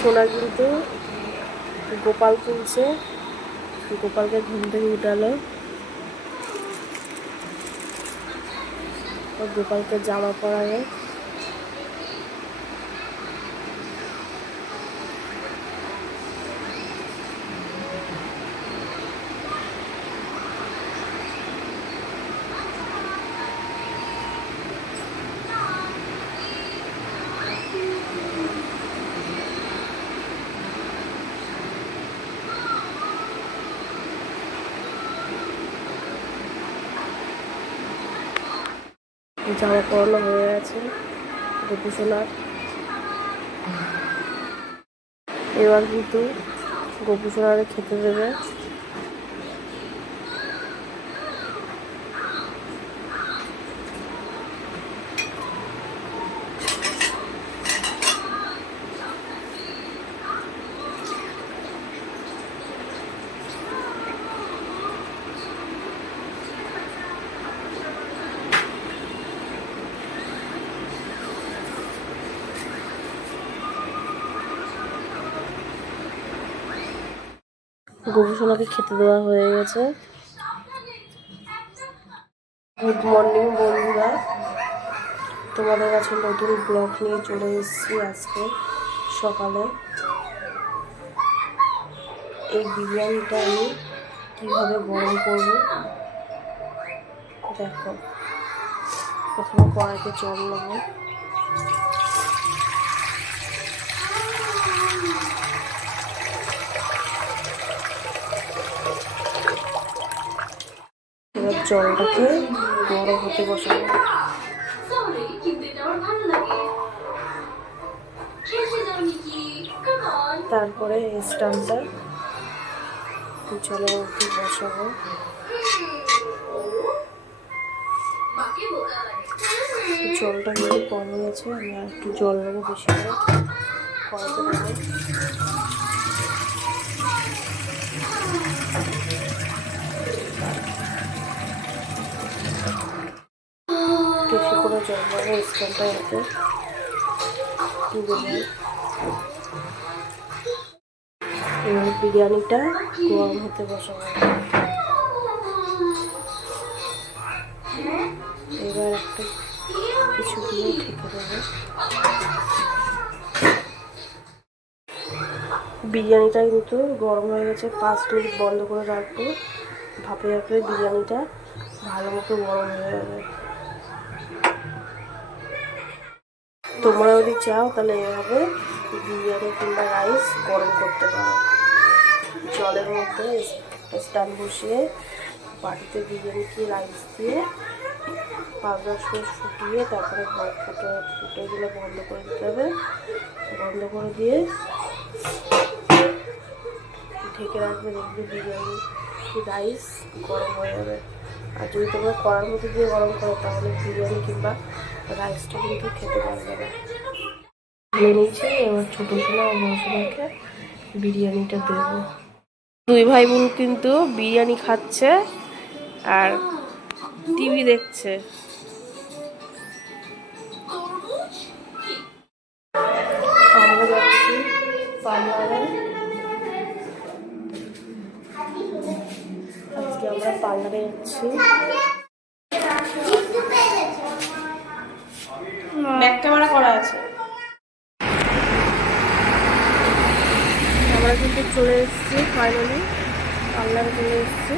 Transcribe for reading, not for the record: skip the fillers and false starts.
সোনা কিন্তু গোপাল তুলছে, গোপালকে ঘুম থেকে উঠালো, গোপালকে জামা পরাবে। জামা পরানো হয়ে গেছে গোপুসোনার। এবার কিন্তু গোপুসোনারে খেতে দেবে। গোপুসোনাকে খেতে দেওয়া হয়ে গেছে। গুড মর্নিং বন্ধুরা, তোমাদের কাছে নতুন ব্লগ নিয়ে চলে এসেছি আজকে সকালে। এই বিরিয়ানিটা আমি কীভাবে গরম করব দেখো। প্রথমে কড়াইতে জল নেবো, এবার জলটাকে গরম হতে বসাবো। তারপরে স্ট্যান্ডটা জলের মধ্যে বসাবো। জলটা কিন্তু কম হয়েছে, আমি আর একটু জল নেবো বেশি করে কড়াইতে দেবো। বেশি করে জল নেবো, স্ট্যান্ডটা যাতে ডুবে যায়। এবার বিরিয়ানিটা গরম হতে বসাবো। এবার একটা কিছু দিয়ে ঢেকে দেবো। বিরিয়ানিটা কিন্তু গরম হয়ে গেছে, 5 মিনিট বন্ধ করে রাখবো। ভাপে ভাপে বিরিয়ানিটা ভালো মতো গরম হয়ে যাবে। তোমরা যদি চাও তাহলে এভাবে বিরিয়ানি কিংবা রাইস গরম করতে পারো। জলের মধ্যে স্ট্যান্ড বসিয়ে বাটিতে বিরিয়ানি কি রাইস দিয়ে 5-10 মিনিট ফুটিয়ে তারপরে ফুটে গেলে বন্ধ করে দিতে হবে। বন্ধ করে দিয়ে ঢেকে রাখবে, দেখবে বিরিয়ানি কি রাইস গরম হয়ে যাবে। আর যদি তোমরা কড়ার মধ্যে দিয়ে গরম করো তাহলে বিরিয়ানি কিংবা রাইসটা কিন্তু খেতে পারবে না। ঢেলে নিয়েছি, এবার ছোটো সোনা ও বড় সোনাকে বিরিয়ানিটা দেবো। দুই ভাই বোন কিন্তু বিরিয়ানি খাচ্ছে আর টিভি দেখছে। আমরা যাচ্ছি পার্লারে, আজকে আমরা পার্লারে যাচ্ছি। ব্যাক ক্যামেরা করা আছে। আমরা কিন্তু চলে এসেছি, ফাইনালি পার্লারে চলে এসেছি।